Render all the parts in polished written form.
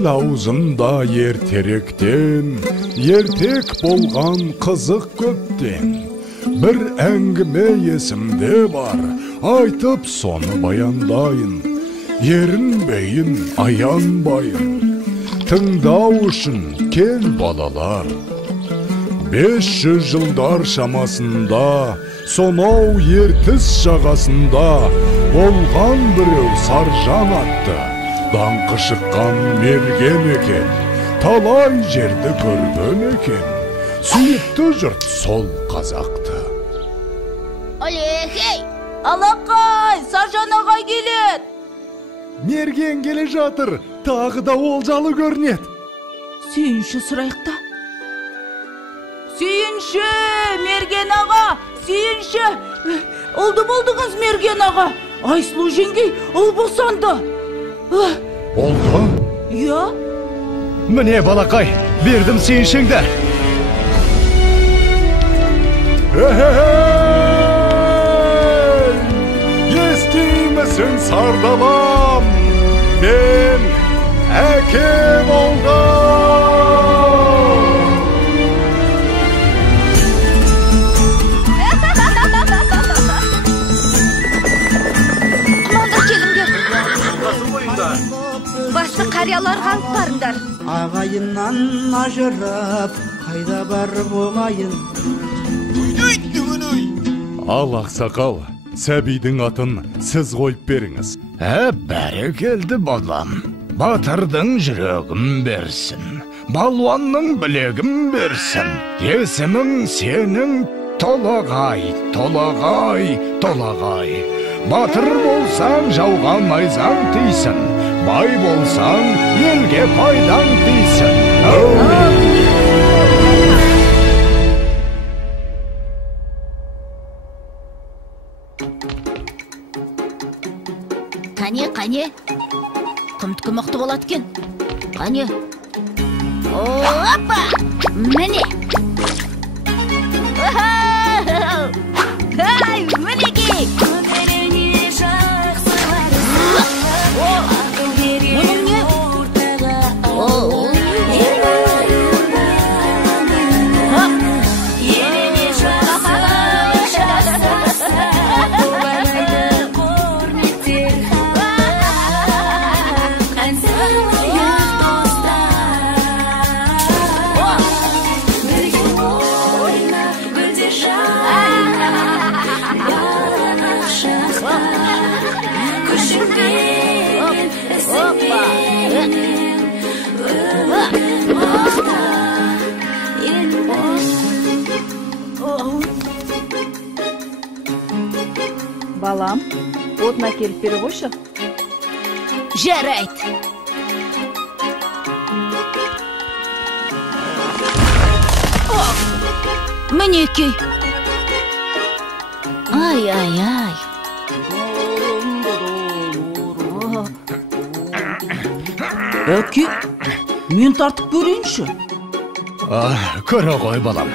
El auzunda erтеректен, ертек болған қызық көптен. Bir әңгіме есімде бар, айтып соны баяндайын. Ерінбейін, аянбайын. Тыңдау үшін кел балалар. 500 жылдар шамасында, сонау ертіс жағасында болған біреу Саржан атты. Даңқы шыққан мерген екен, талай жерді көрген екен. Сүйікті жұрт сол қазақты. Олехей! Алақай, Саржан ағай келет! Мерген келе жатыр, тағы да олжалы көрінет. Сүйінші сұрайықта. Сүйінші, Мерген аға, сүйінші. Oldu болдыңыз, Мерген аға. Айсұлу жеңгей, ұл босанды. Oldu? Ya? Mine balakay, verdim sүйіншіңді. Естимісің сардаlam, ben әкем oldum. Kumanda келіңдер. Басты қарияларға алып барыңдар. Ағайыннан ажырап, қайда барып оғайын. Ал ақсақал, сәбидің атын сіз қойып беріңіз. Бәрекелді балам. Батырдың жүрегін берсін, балуанның білегін берсін. Есімің сенің Толағай, Толағай, Толағай. Батыр болсаң жауға найзаң тисін, бай болсаң елге пайдаң тисін. Қане, құмтқы мықты болады кен. Қане. Опа! Міне! Ай, мінекей! Мұның не? Балам, отына келіп бері қойшы. Жарайт. Мінекей. Ай. Әке, мен тартып көрейінші. Көре ғой балам.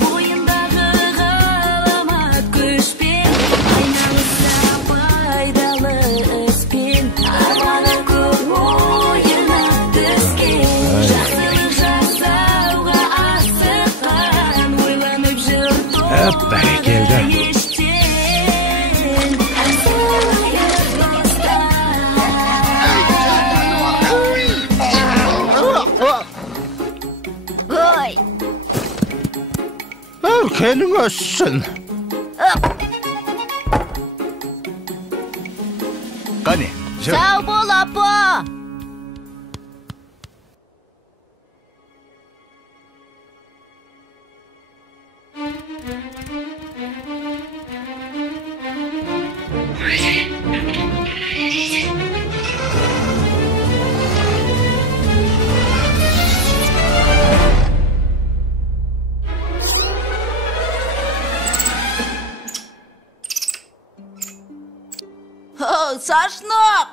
Бойындағы ғаламат күшпен, айналыса пайдалы іспен, арманы көп ойына түскен, жақсылық жасауға асыққан, ойланып жүр Бәрекелді. Келің өссін. Қане, жүр. Сау бол, апа! Сашнақ!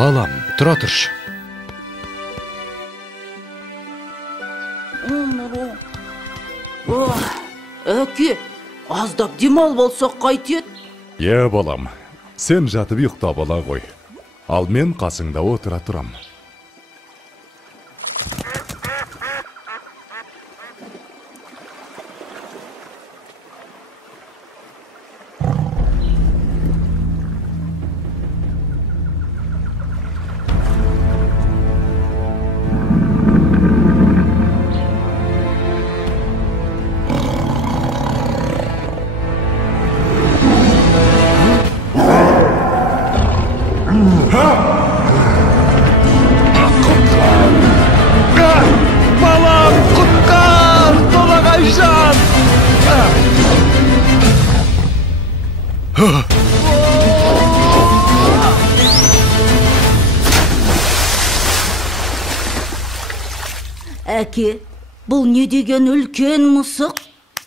Балам, тұра тұршы. Әке, аздап демал болсақ қайтет? Балам, сен жатып ұйықтап ала ғой. Ал мен қасыңда отыра тұрам. Балам, құтқар! Толағайжан! Әке, бұл не деген үлкен мысық?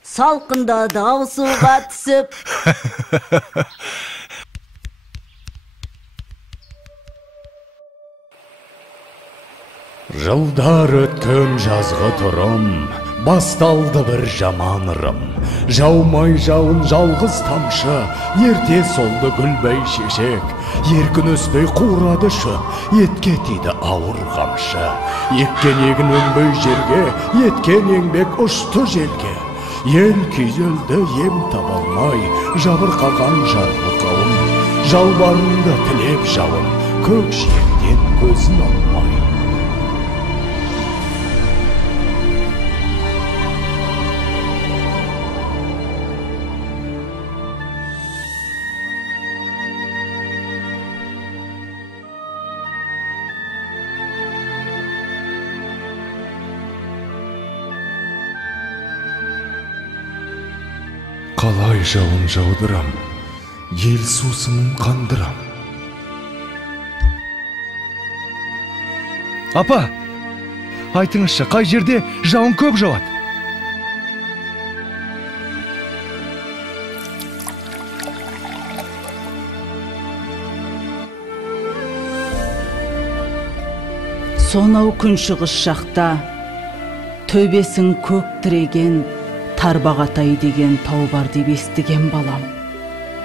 Салқында дауысуға түсіп. Жылдар өткен жазғы тұрым, басталды бір жаман ырым. Жаумай жауын жалғыз тамшы, ерте солды гүлбей шешек. Еркін өспей қурады шөп, етке тиді ауыр қамшы. Еккен егін өнбей жерге, еткен еңбек ұшты желге. Ел күйзелді ем табалмай, жабырқаған жарғы қауым. Жалбарынды тілеп жауын, көк жиектен көзін алмай. Қалай жауын жаудырам, ел сусынын қандырам. Апа, айтыңызшы, қай жерде жауын көп жауады? Сонау күншығыс жақта, төбесін көк тіреген Тарбағатай деген тау бар деп естіген балам.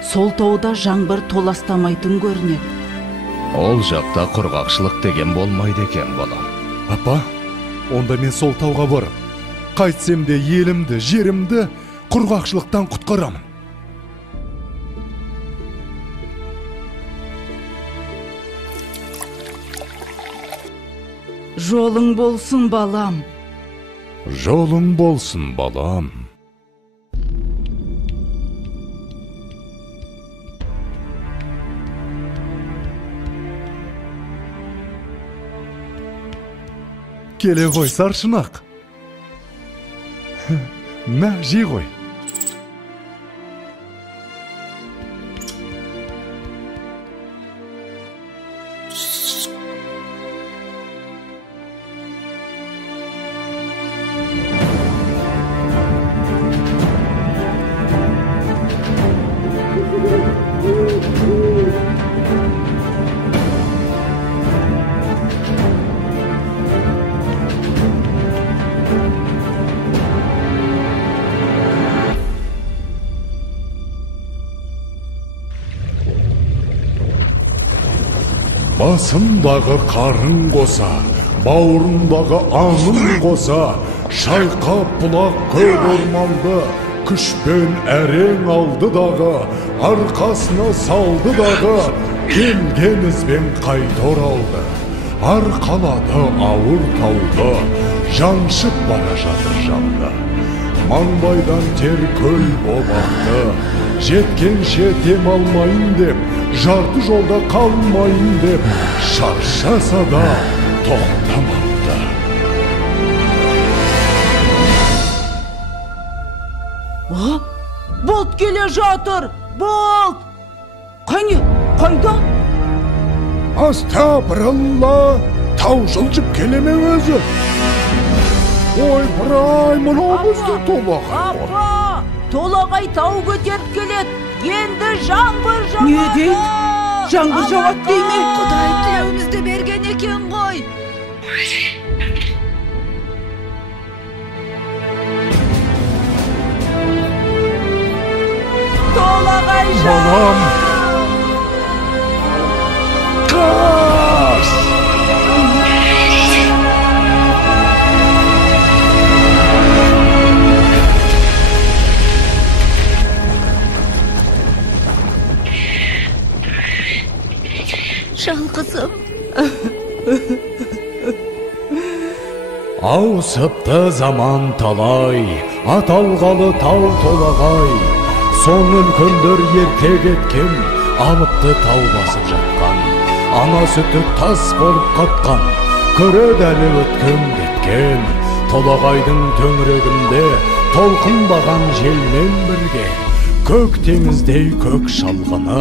Сол тауда жаңбыр толастамайтын көрінеді. Ол жақта құрғақшылық деген болмайды екен, балам. Апа, онда мен сол тауға барып, қайтсем де елімді, жерімді құрғақшылықтан құтқарамын. Жолың болсын, балам. Жолың болсын, балам. Келе ғой, саршынақ. Мә, жей ғой. Басымдағы қарын қоса, бауырымдағы аңым қоса, шайқап бұлақ көк орманды, күшпен әрең алды дағы, арқасына салды дағы, келген ізбен қайта оралды. Арқалады ауыр тауды, жаншып бара жатыр жанды. Маңбайдан тер көл болақты, жеткенше дем алмайын деп, жарты жолда қалмайын деп, шаршаса да тоқтамапты. Болт келе жатыр! Болт! Қане, қайда? Астапыралла, тау жылжып келеме өзі. Ой, бұрай, мұнау бізді толағай. Апа, толағай тау көтеріп келеді. Енді жаңбыр жауады. Не дейді? жаңбыр жауат дейме? Құдай тілеуімізді берген екен ғой. Толағай Балам! Қаш! Жалғызым. Ауысыпты заман талай, аталғалы тау толағай. Соң үлкендер ерте кеткен, алыпты тау басып жатқан. Ана сүті тас болып қатқан, көреді әлі өткен кеткен. Толағайдың төңірегінде толқынбаған желмен бірге. Көк теңіздей көк шалғыны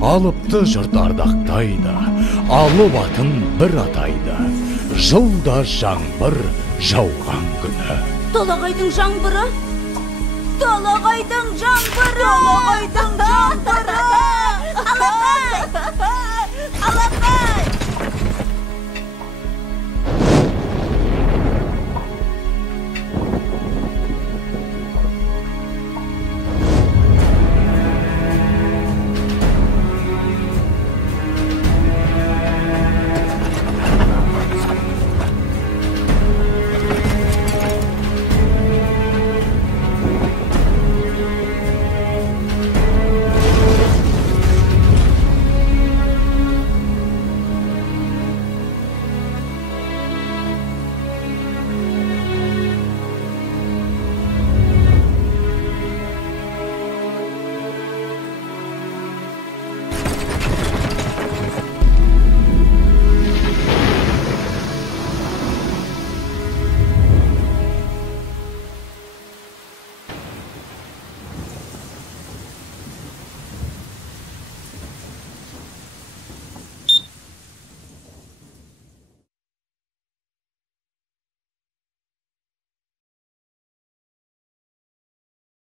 алыпты жұрт ардақтайды. Алып атын бір атайды, жылда жаңбыр жауған күні. Толағайдың жаңбыры? Толағайдың жаңбыры! Толағайдың жаңбыры!